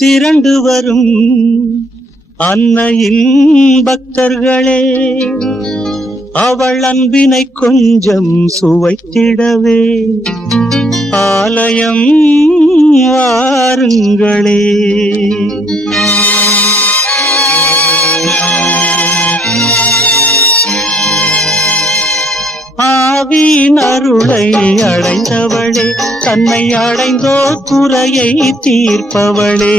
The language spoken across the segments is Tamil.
திரண்டு வரும் அன்னையின் பக்தர்களே, அவள் அன்பினை கொஞ்சம் சுவைத்திடவே ஆலயம் வாருங்களே. ஆவியின் அருளை அடைந்தவளே, தன்னை அடைந்தோர் குறையை தீர்ப்பவளே.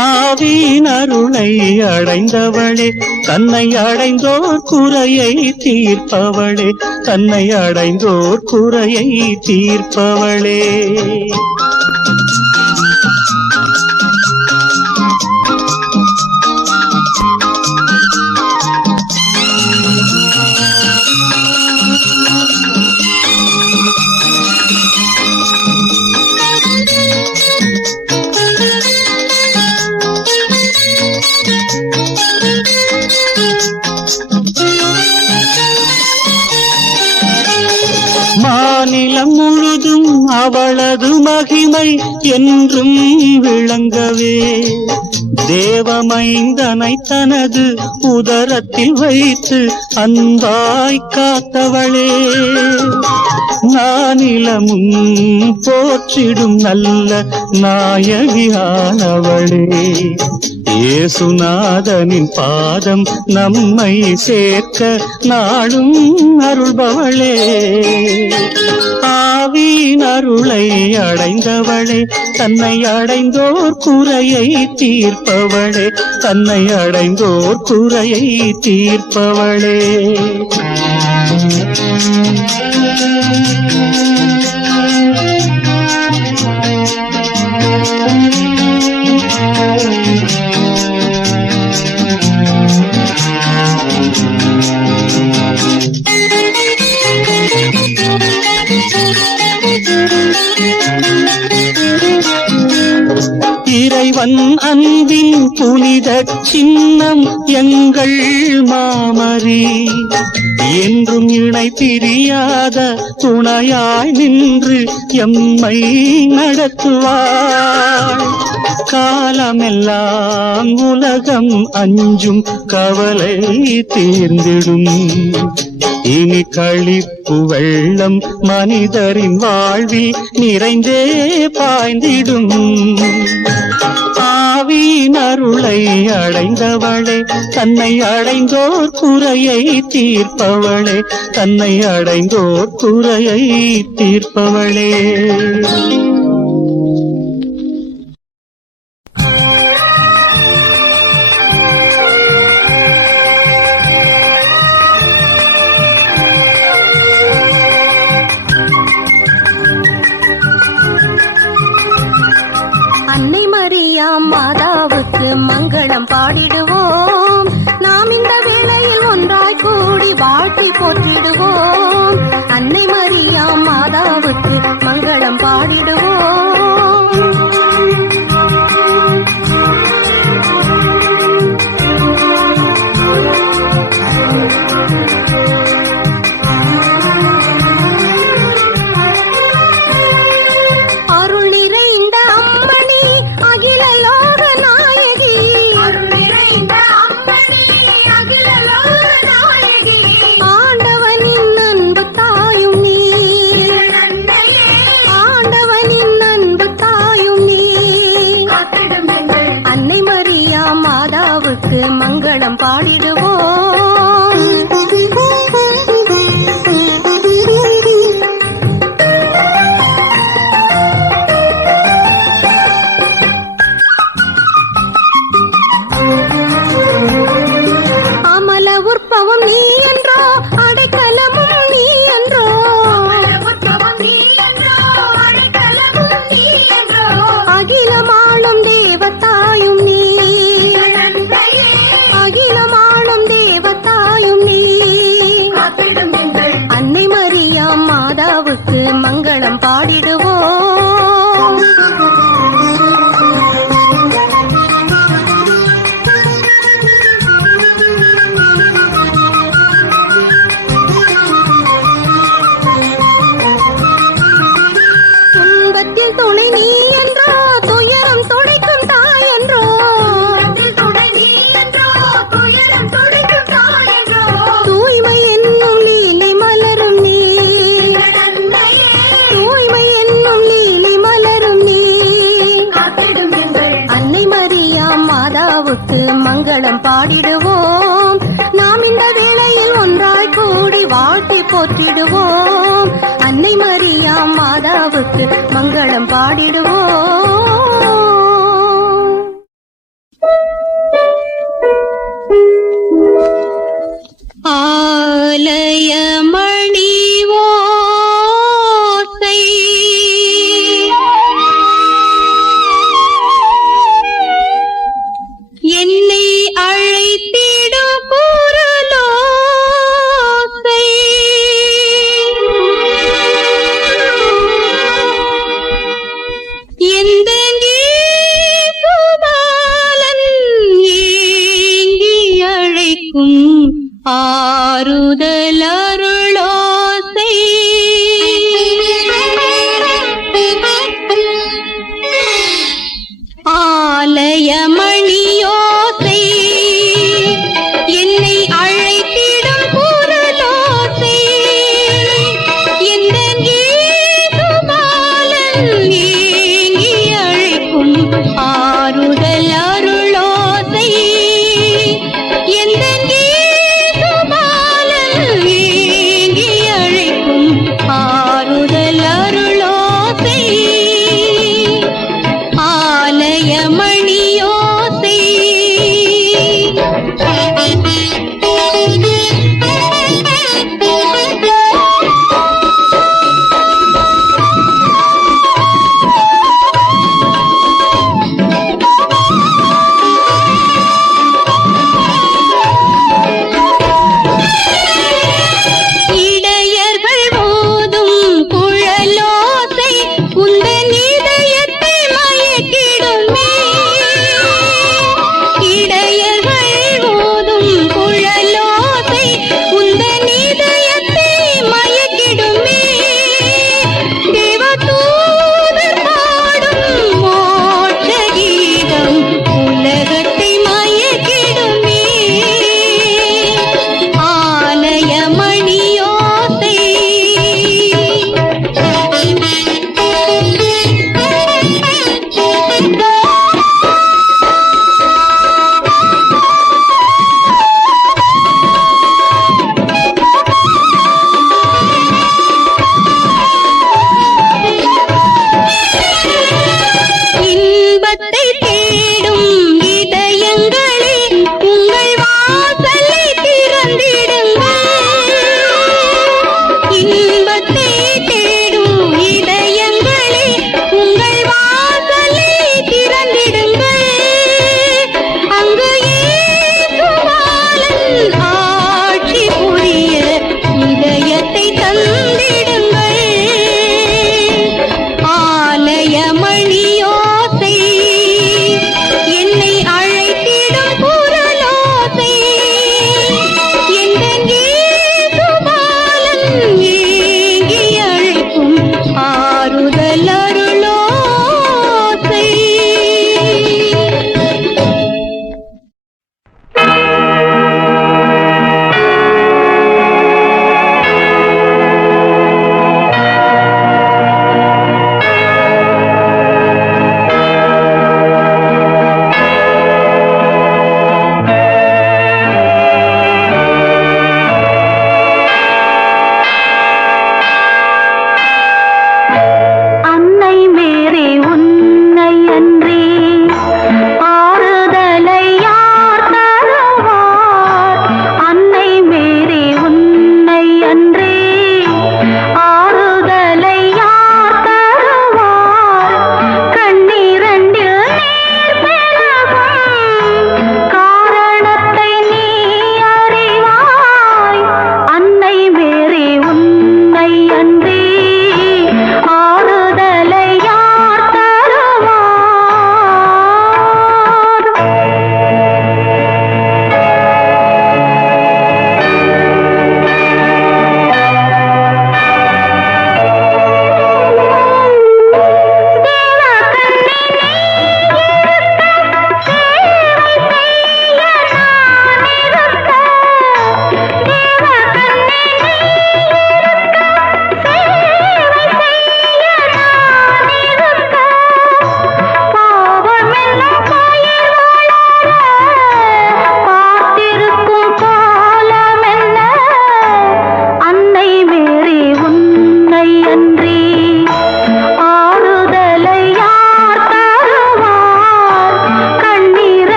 ஆவியின் அருளை அடைந்தவளே, தன்னை அடைந்தோர் குறையை தீர்ப்பவளே. தன்னை அடைந்தோர் குறையை தீர்ப்பவளே. மாநிலம் முழுதும் அவளது மகிமை என்றும் விளங்கவே, தேவமைந்தனை தனது உதரத்தில் வைத்து அன்பாய் காத்தவளே. நானிலமும் போற்றிடும் நல்ல நாயகியானவளே. இயேசுநாதனின் பாதம் நம்மை சேர்க்க நாளும் அருள்பவளே. ஆவியின் அருளை அடைந்தவளே, தன்னை அடைந்தோர் குறையை தீர்ப்பவளே. தன்னை அடைந்தோர் குறையை தீர்ப்பவளே. இறைவன் அன்பின் புனித சின்னம் எங்கள் மாமரி, என்றும் இணை பிரியாத துணையாய் நின்று எம்மை நடத்துவாள். காலமெல்லாம் உலகம் அஞ்சும் கவலை தீர்ந்திடும். இனி களிப்பு வெள்ளம் மனிதரின் வாழ்வில் நிறைந்தே பாய்ந்திடும். ஆவியின் அருளை அடைந்தவளே, தன்னை அடைந்தோர் குறையை தீர்ப்பவளே. தன்னை அடைந்தோர் குறையை தீர்ப்பவளே. மாதாவுக்கு மங்களம் பாடிடுவோம். நாம் இந்த வேளையில் ஒன்றாய் கூடி வாழ்த்தி போற்றிடுவோம். அன்னை மரியா மாதாவுக்கு மங்களம் பாடிடுவோம். ஆண்டவனின் மாதாவுக்கு மங்களம் பாடிடுவோம். நாம் இந்த வேளையில் ஒன்றாய் கூடி வாழ்த்தி போற்றிடுவோம். அன்னை மரியா மாதாவுக்கு மங்களம் பாடிடுவோம். ஆலயமணி ஓசை என்னை அழைத்திடும் குரலோசை எந்த சுபாலன் ஏங்கி அழைக்கும் ஆறுதல் அருளோசை ஆலயமணியோசை என்னை அழைத்திடும் குரலோசை எந்த சுபாலன் ஏங்கி அழைக்கும் ஆறுதல் அருளோசை எந்த ஏங்கி அழைக்கும் ஆறுதல் அருளோசை ஆலயமணியோசை இடையர்கள் மோதும் குழலோசை உந்தன் இதயத்தை மயக்கிடுமே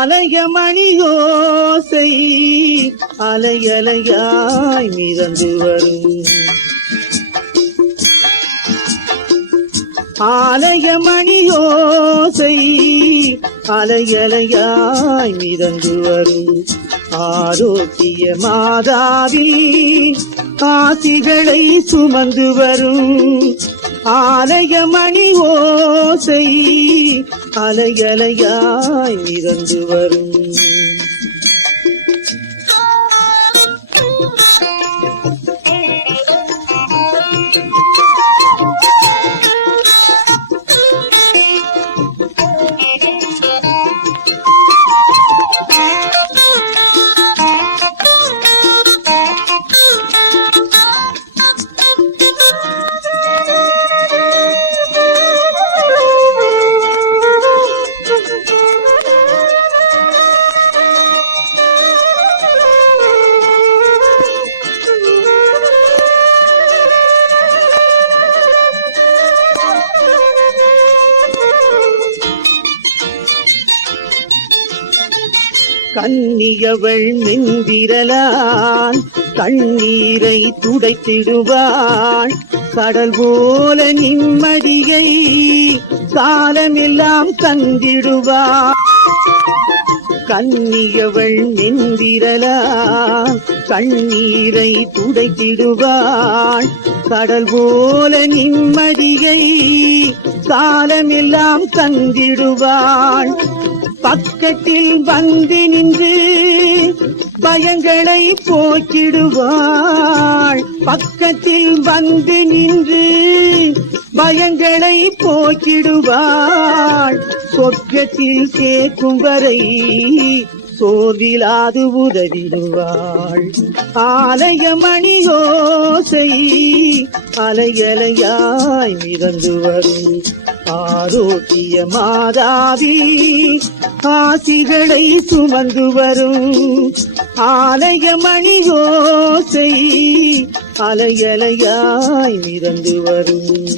ஆலயமணியோசை அலையலையாய் மிதந்து வரும். ஆலயமணியோசை அலையலையாய் மிதந்து வரும். ஆரோக்கிய மாதாவில் ஆசிகளை சுமந்து வரும். ஆலயமணி ஓசை அலையலையாய் மிதந்து வரும். கன்னியவள் மென்விரலான் கண்ணீரை துடைத்திடுவாள். கடல் போல நிம்மதியை காலமெல்லாம் தந்திடுவாள். கன்னியவள் மென்விரலான் கண்ணீரை துடைத்திடுவாள். கடல் போல நிம்மதியை காலமெல்லாம் தந்திடுவாள். பக்கத்தில் வந்து நின்று பயங்களை போக்கிடுவாள். பக்கத்தில் வந்து நின்று பயங்களை போக்கிடுவாள். சொர்க்கத்தில் சேர்க்கும் வரை சோர்விலாது உதவிடுவாள். ஆலயமணியோசை அலையலையாய் மிதந்து வரும். ஆரோக்கிய மாதாவி ஆசிகளை சுமந்து வரும். ஆலயமணியோசை அலையலையாய் மிதந்து வரும்.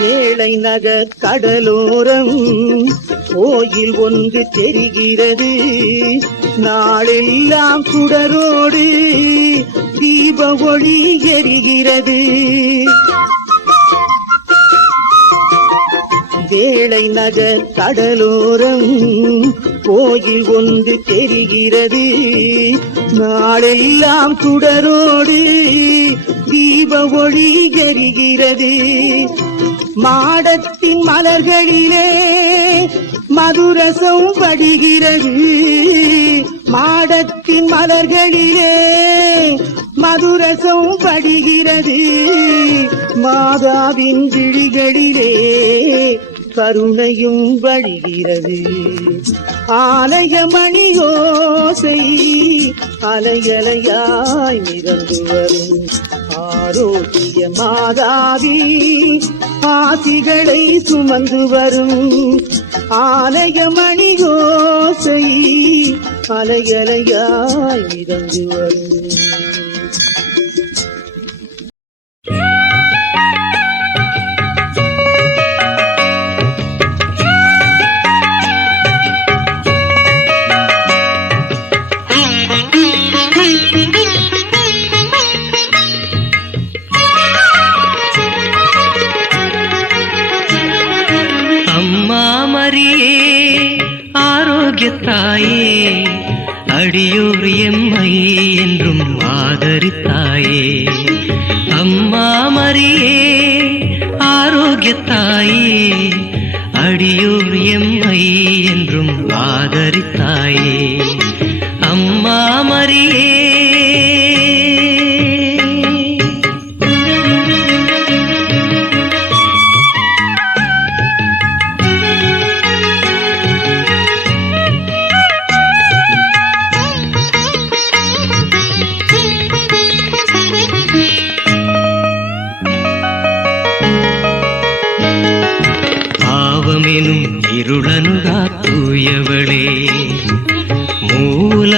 வேளை நகர் கடலோரம் கோயில் ஒன்று தெரிகிறது. நாளெல்லாம் சுடரோடு தீப ஒளி எரிகிறது. வேளை நகர் கடலோரம் கோயில் ஒன்று தெரிகிறது. நாளெல்லாம் சுடரோடு தீப ஒளி எரிகிறது. மாடத்தின் மலர்களிலே மதுரசம் வடிகிறது. மாடத்தின் மலர்களிலே மதுரசம் வடிகிறது. மாதாவின் விழிகளிலே கருணையும் வழிகிறது. ஆலயமணியோசை அலையலையாய் மிதந்து வரும். ஆரோக்கிய மாதாவி ஆசிகளை சுமந்து வரும். ஆலயமணியோசை அலையலையாய் மிதந்து வரும். தாயே அடியோர் எம்மை என்றும் ஆதரித்தாயே. அம்மா மரியே ஆரோக்கியத்தாயே அடியோர் எம்மை என்றும் ஆதரித்தாயே. அம்மா மரியே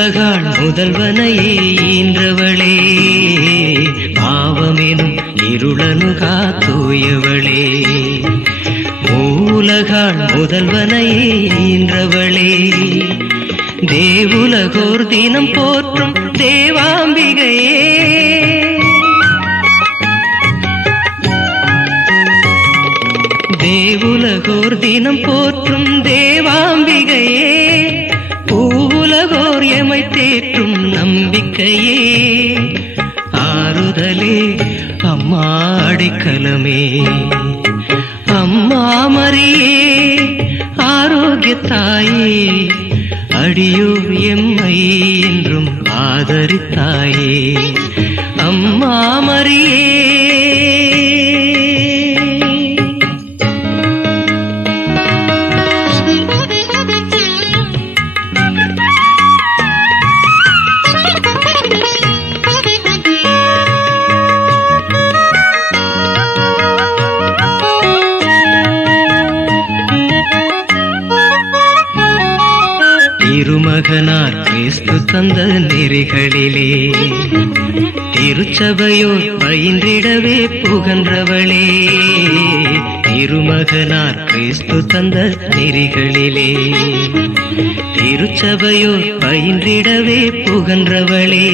உலகாள் முதல்வனையே ஈன்றவளே, பாவமெனும் இருளனுகா தூயவளே. மூலகாள் முதல்வனையே ஈன்றவளே, தேவுலகோர் தினம் போற்றும் தேவாம்பிகையே. தேவுலகோர் தினம் போற்றும் தேவாம்பிகையே, பூவுலகோர் எமை தேற்றும் நம்பிக்கையே. ஆறுதலே அம்மா அடைக்கலமே, அம்மா மரியே ஆரோக்கியத்தாயே, அடியோர் எம்மை என்றும் ஆதரித்தாயே அம்மா மரியே. திருமகனார் கிறிஸ்து தந்த நெறிகளிலே, திருச்சபையோர் பயின்றிடவே புகன்றவளே. திருமகனார் கிறிஸ்து தந்த நெறிகளிலே, திருச்சபையோர் பயின்றிடவே புகன்றவளே.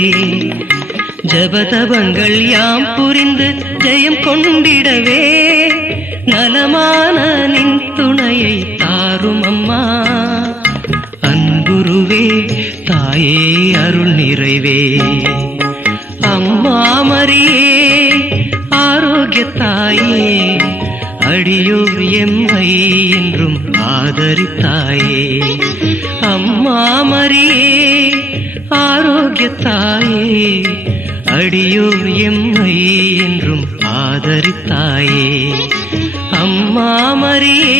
ஜபதபங்கள் யாம் புரிந்து ஜெயம் கொண்டிடவே, நலமான நின் துணையை தாரும் அம்மா. அன்புருவே தாயே அருள் நிறைவே, அம்மா மரியே ஆரோக்கியத்தாயே, அடியோர் எம்மை என்றும் ஆதரித்தாயே அம்மா மரியே ஆரோக்கியத்தாயே, அடியோர் எம்மை என்றும் ஆதரித்தாயே அம்மா மரியே.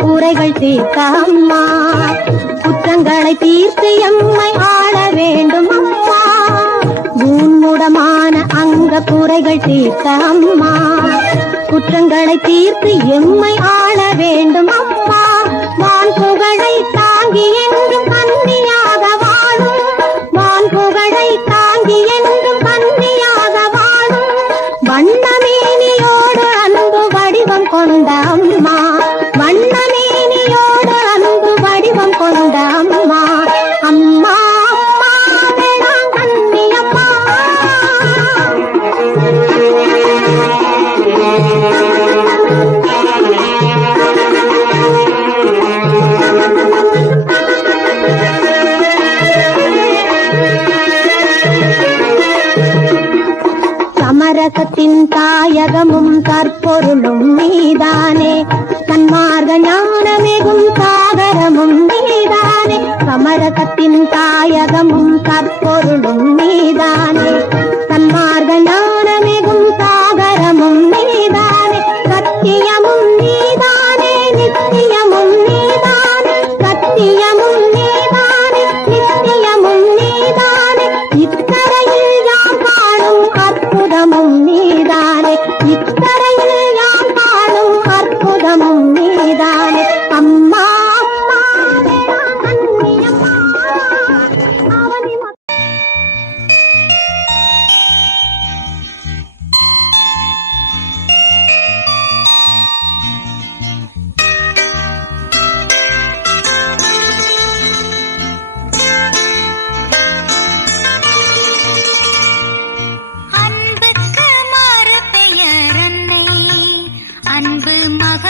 குறைகள் தீர்த்த அம்மா, குற்றங்களை தீர்த்து எம்மை ஆள வேண்டும் அம்மா. ஊன்முடமான அங்க குறைகள் தீர்த்த அம்மா, குற்றங்களை தீர்த்து எம்மை ஆள வேண்டும் அம்மா. வான் புகழை தாங்கி என்றும் கன்னியாக வாழும், வான் புகழை தாங்கி என்றும் கன்னியாக வாழும். வண்ணமேனியோடு அன்பு வடிவம் கொண்ட அம்மா, வண்ணமேனியோடு அன்பு வடிவம் கொண்ட அம்மா. அம்மா அம்மா வேளாங்கண்ணி அம்மா. சமரசத்தின் தாயகமும் கற்பொருளும் நீதானே, சன்மார்க்க ஞானமிகும் சாகரமும் நீதானே. சமரசத்தின் தாயகமும் கற்பொருளும் நீதானே, சன்மார்க்க ஞானமிகும் சாகரமும் நீதானே. சத்தியமும் நீதானே, நித்திய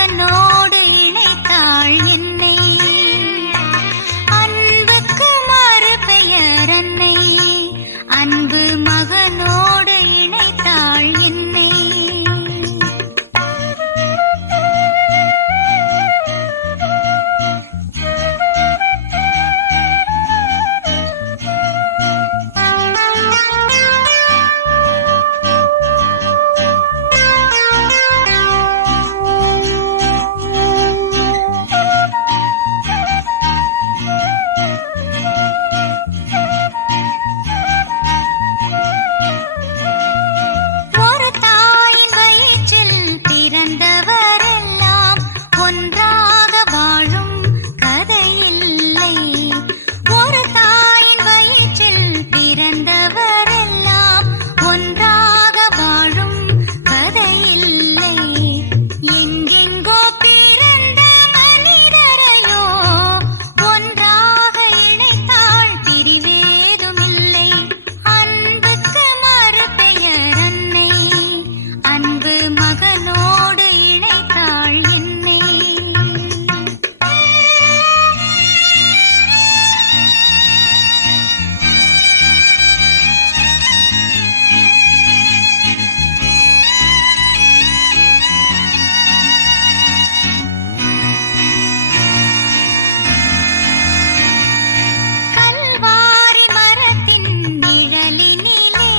மகனோடு இணைத்தாள் என்னை. அன்புக்கு மறுபெயர் அன்னை. அன்பு மகனோடு இணைத்தாள் என்னை. ஒரு தாயின் வயிற்றில் பிறந்தவரெல்லாம் ஒன்றாக வாழும் கதையில்லை. ஒரு தாயின் வயிற்றில் பிறந்தவரெல்லாம் ஒன்றாக வாழும் கதையில்லை. எங்கெங்கோ பிறந்த மனிதரையோ ஒன்றாக இணைத்தாள் பிரிவேதுமில்லை. அன்புக்கு மறுபெயர் அன்னை. அன்பு மகனோடு இணைத்தாள் என்னை. கல்வாரி மரத்தின் நிழலினிலே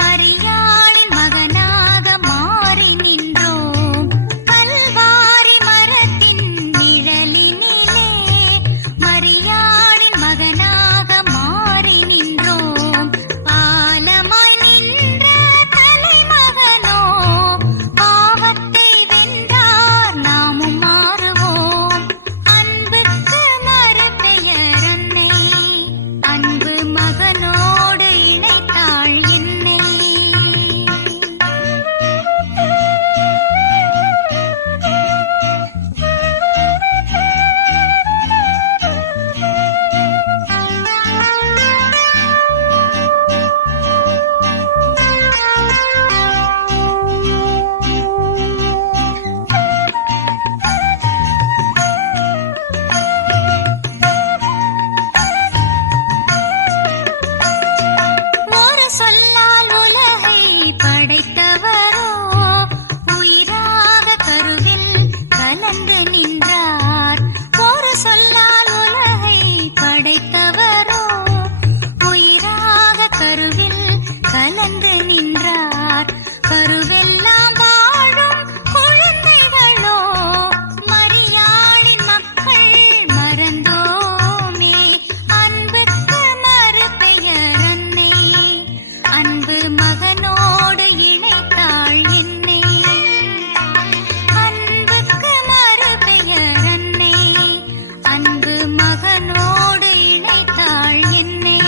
மரியாளின் மகனாக மாறி நின்றோம். கல்வாரி மரத்தின் நிழலினிலே மரியாளின் மகனாக மாறி நின்றோம். பாலமாய் நின்ற தலைமகனோ பாவத்தை வென்றார், நாமும் மாறுவோம். அன்புக்கு மறுபெயர் அன்னை. அன்பு மகனோடு இணைத்தாள் என்னை. ஒரு சொல்லால் உலகை படைத்தவரோ உயிராக கருவில் கலந்து நின்றார். ஒரு சொல்லால் உலகை படைத்தவரோ உயிராக கருவில் கலந்து நின்றார். கருவெல்லாம் வாழும் குழந்தைகளோ மரியாளின் மக்கள் மறந்தோமே. அன்புக்கு மறுபெயர் அன்னை. அன்பு மகனோடு இணைத்தாள் என்னை. அன்புக்கு மறுபெயர் அன்னை. அன்பு மகனோடு இணைத்தாள் என்னை.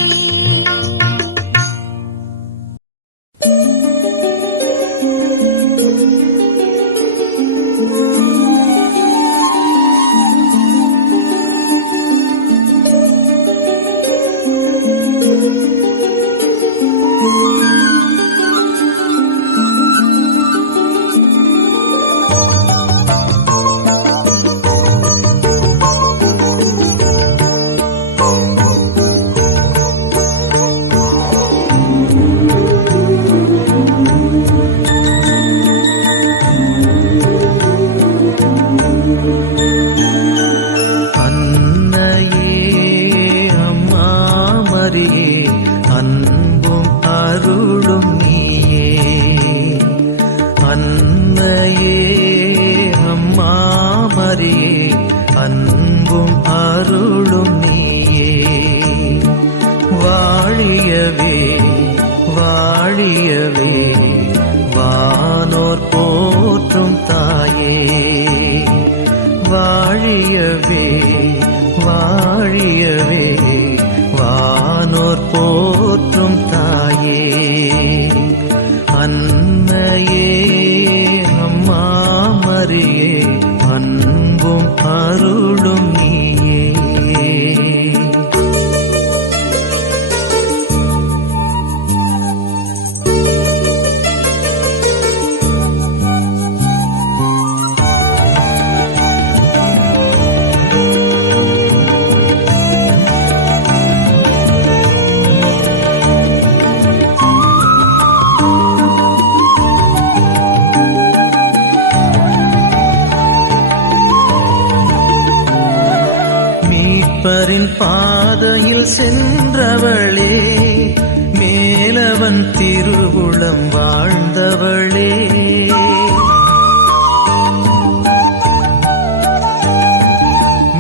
அன்பும் அருளும் நீயே. வாழியவே வாழியவே வானோர் போற்றும் தாயே. வாழியவே வாழியவே வானோர் போற்றும் தாயே. அன்னையே அம்மா மரியே அன்பும் அருளும் நீயே. மீட்பரின் பாதையில் சென்றவளே, மேலவன் திருவுளம் வாழ்ந்தவளே.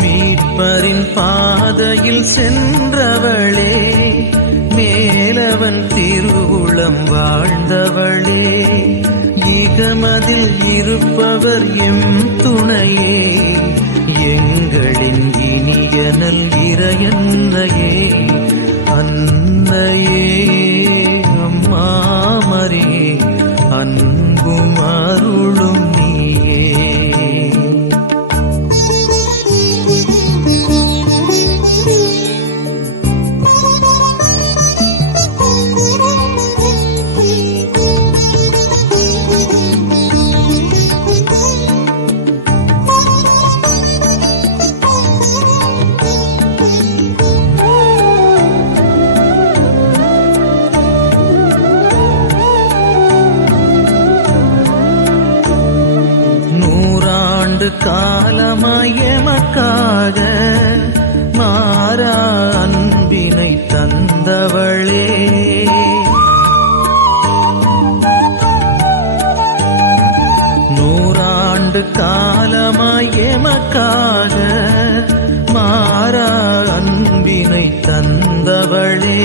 மீட்பரின் பாதையில் சென்றவளே, மேலவன் திருவுளம் வாழ்ந்தவளே. இகமதில் இருப்பவர் எம் துணையே, எங்களின் இனியனல் இறையன்னையே. அன்னையே அம்மா மரியே, அன்பும் அருளும் நீயே. காலமாய் எமக்காக மாறா அன்பினை தந்தவளே. நூறாண்டு காலமாய் எமக்காக மாறா அன்பினை தந்தவளே.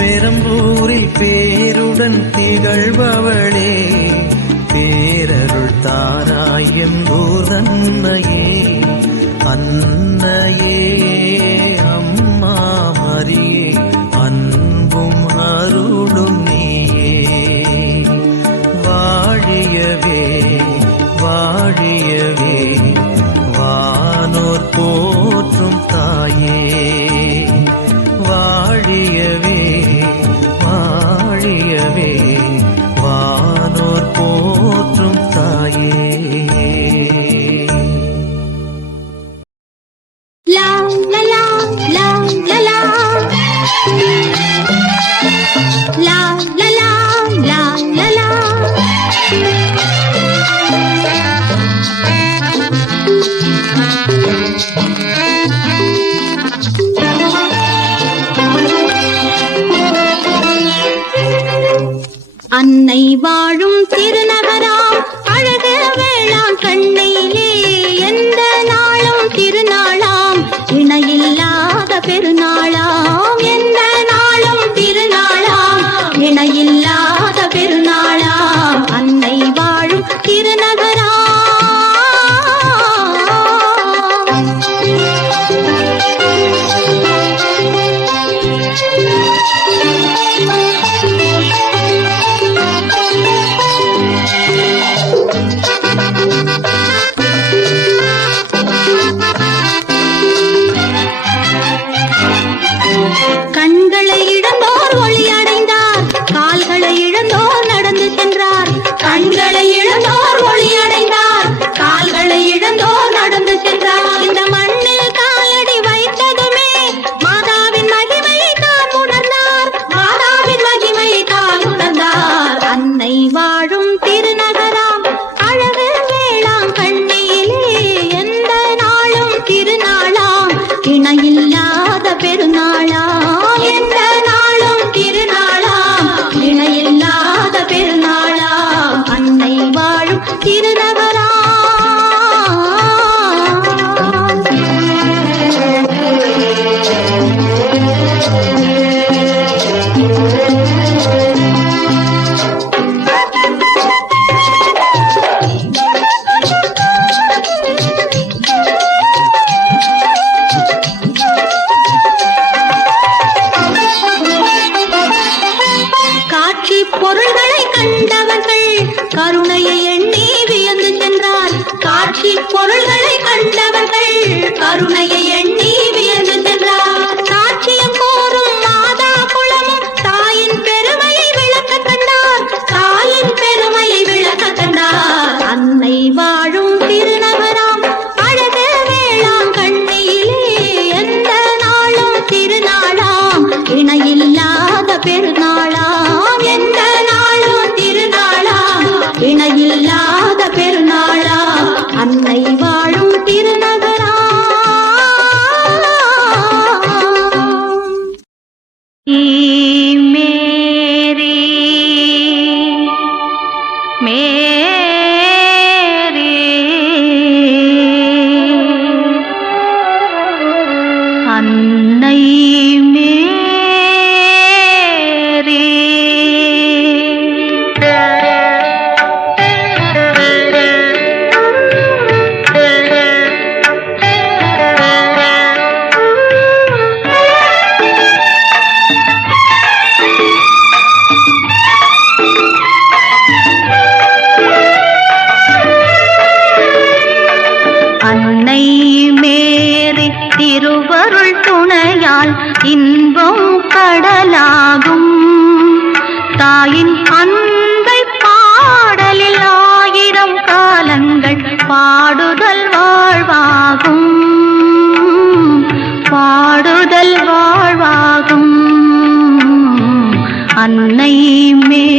பெரம்பூரில் பேருடன் திகழ்பவளே, பேரருள் தாராயம் தூதன்னையே. அன்னையே அம்மா மரியே, அன்பும் அருளும் நீயே. வாழியவே வாழியவே வானோர் போற்றும் தாயே. வாழியவே வாழியவே வானோர் போற்றும் தாயே. லா லா லா லா லா லா லா லா லா லா லா. அன்னை வாழும் திருநகராம் அழகு வேளாண் கண்ணையிலே, எந்த நாளும் திருநாளாம் இணையில்லாத பெருநாளாம். எந்த நாளும் திருநாளாம் இணையில்லாத பெருநாளாம். அன்னை வாழும் திருநகராம். கண்களை இழந்தோர் ஒளி அடைந்தார், கால்களை இழந்தோர் நடந்து சென்றார். கண்களை இழந்தோர் ஒளி அடைந்தார், கால்களை இழந்தோர் நடந்து சென்றார். இந்த மண்ணில் காலடி வைத்ததுமே மாதாவின் மகிமையை தான் உணர்ந்தார். மாதாவின் மகிமையை தான் உணர்ந்தார். அன்னை வாழும் திருநகராம் அழகு வேளாண் கண்ணியிலே, எந்த நாளும் திருநாளாம் இணையில்லாத பெருநாளாம். எந்த நாளும் திருநாளாம் இணையில்லாத பெருநாளாம். அன்னை வாழும் திருநகராம். காட்சி பொருள்களை கண்டவர்கள் கருணையை எண்ணி வியந்து சென்றார். காட்சி பொருள்களை கண்டவர்கள் கருணையை எண்ணி வியந்து சென்றார். சாட்சியம் கோரும் மாதா குலமும் தாயின் பெருமையை விளக்க கண்டார். தாயின் பெருமையை விளக்க கண்டார். அன்னை வாழும் திருநகராம் அழகு வேளாண் கண்ணியிலே, எந்த நாளும் திருநாளாம் இணையில்லாத பெருநாளாம். எந்த நாளும் திருநாளாம் இணையில்லாத பெருநாளாம். அன்னை வாழும் திருநகராம். அன்னை மேரி திருவருள் துணையால் இன்பம் கடலாகும். தாயின் அன்பை பாடலில் 1000 காலங்கள் பாடுதல் வாழ்வாகும். பாடுதல் வாழ்வாகும். அன்னை மேரி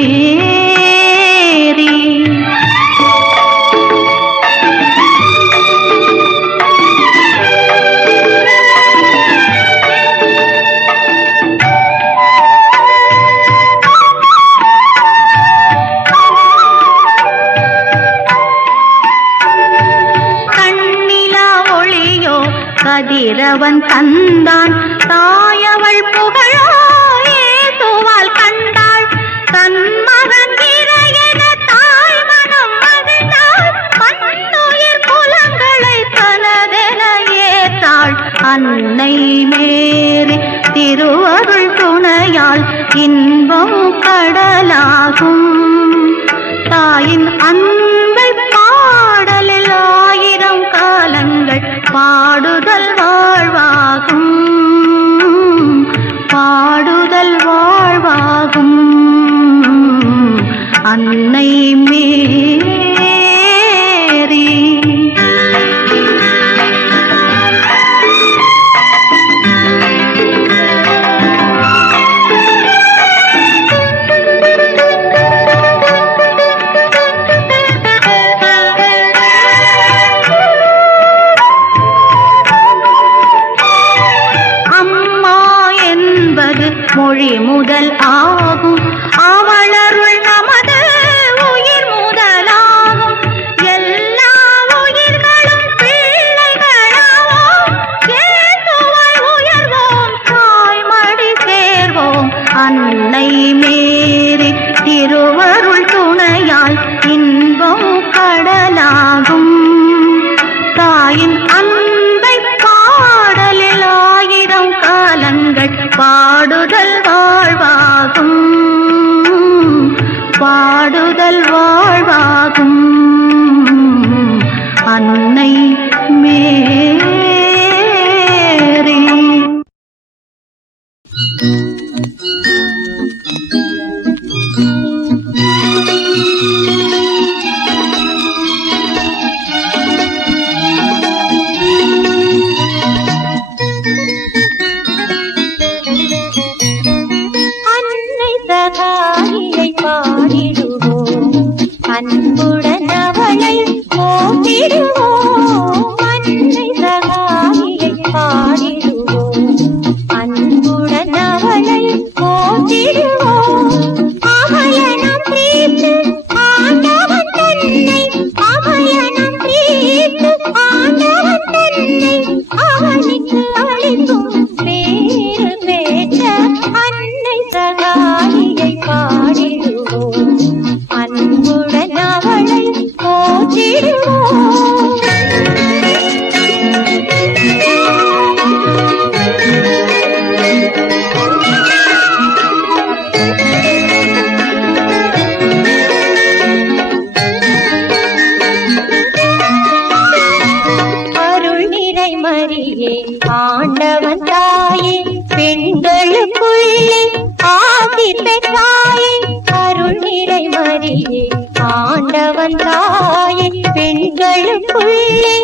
கதிரவன் தந்தான். தாயவள் புகழோ ஏசுவால் கண்டாள். தன் மகன் இறையென தாய் மனம் மகிழ்ந்தாள். பன்னுயிர் குலங்களை தனதென ஏற்றாள். அன்னை மேரி திருவருள் துணையால் இன்பம் கடலாகும். தாயின் அன்பை பாடலில் 1000 காலங்கள் பாடுதல் வாழ்வாகும். பாடுதல் வாழ்வாகும். அன்னை மேரி மொழி முதல் ஆகும். அவளருள் நமது உயிர் முதலாகும். எல்லா உயிர்களும் பிள்ளைகளாவோம். ஏசுவாய் உயர்வோம். தாய்மடி சேர்வோம். அன்னை மேரி திருவருள் துணையால் இன்பம் கடலாகும். தாயின் அன்பை பாடலில் 1000 காலங்கள் பாடுதல் வாழ்வாகும். பாடுதல் வாழ்வாகும். அன்னை மேரி அன்புடன் அவளை போற்றிடுவோம். அன்னை சகாயியை பாடிடுவோம். அன்புடன் அவளை போற்றிடுவோம். அபயனம் தீர்த்து ஆண்டவன் தன்னை. அபயனம் தீர்த்து ஆண்டவன் தன்னை. அவனுக்கு அளிக்கும் பேறு பெற்ற அன்னை சகாயியை பாடிடுவோம். அன்புடன் அவளை போற்றிடுவோம். அருள் நிறை மரியே ஆண்டவன் தாயே பெண்களுக்குள்ளே ஆசி பெற்றாயே. அருள் நிறை மரியே ஆண்டவன் தாயே பெண்களுக்குள்ளே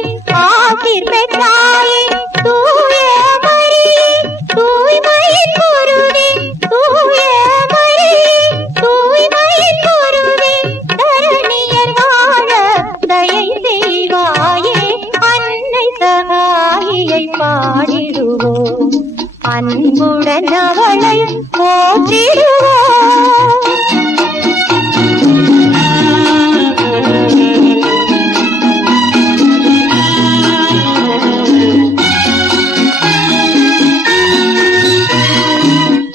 ஆசி பெற்றாயே. தூய மரியே தூய்மையின் குருவே. தூய மரியே தூய்மையின் குருவே. தரணியர் வாழ தயை செய்வாயே. அன்னை சகாயியை பாடிடுவோம். அன்புடன் அவளை போற்றிடுவோம்.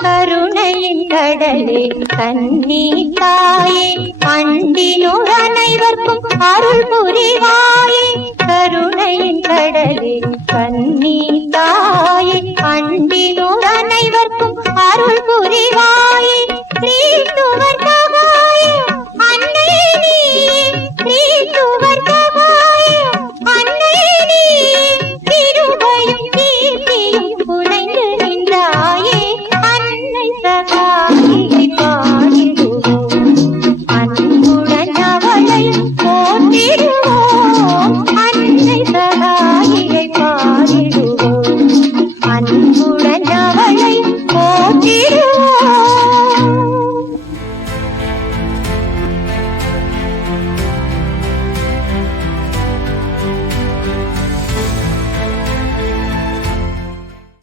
கருணையின் கடலே கண்ணீர் தாயே அண்டினோர் அனைவர்க்கும் அருள் புரிவாயே. கருணையின் கடலே கண்ணீர் தாயே அண்டினோர் அனைவர்க்கும் அருள் புரிவாயே. கிறிஸ்துவர் சகாயம் அன்னை நீயே. கிறிஸ்துவர் சகாயம் அன்னை நீயே. உடனவளை போற்றிடுவோம்.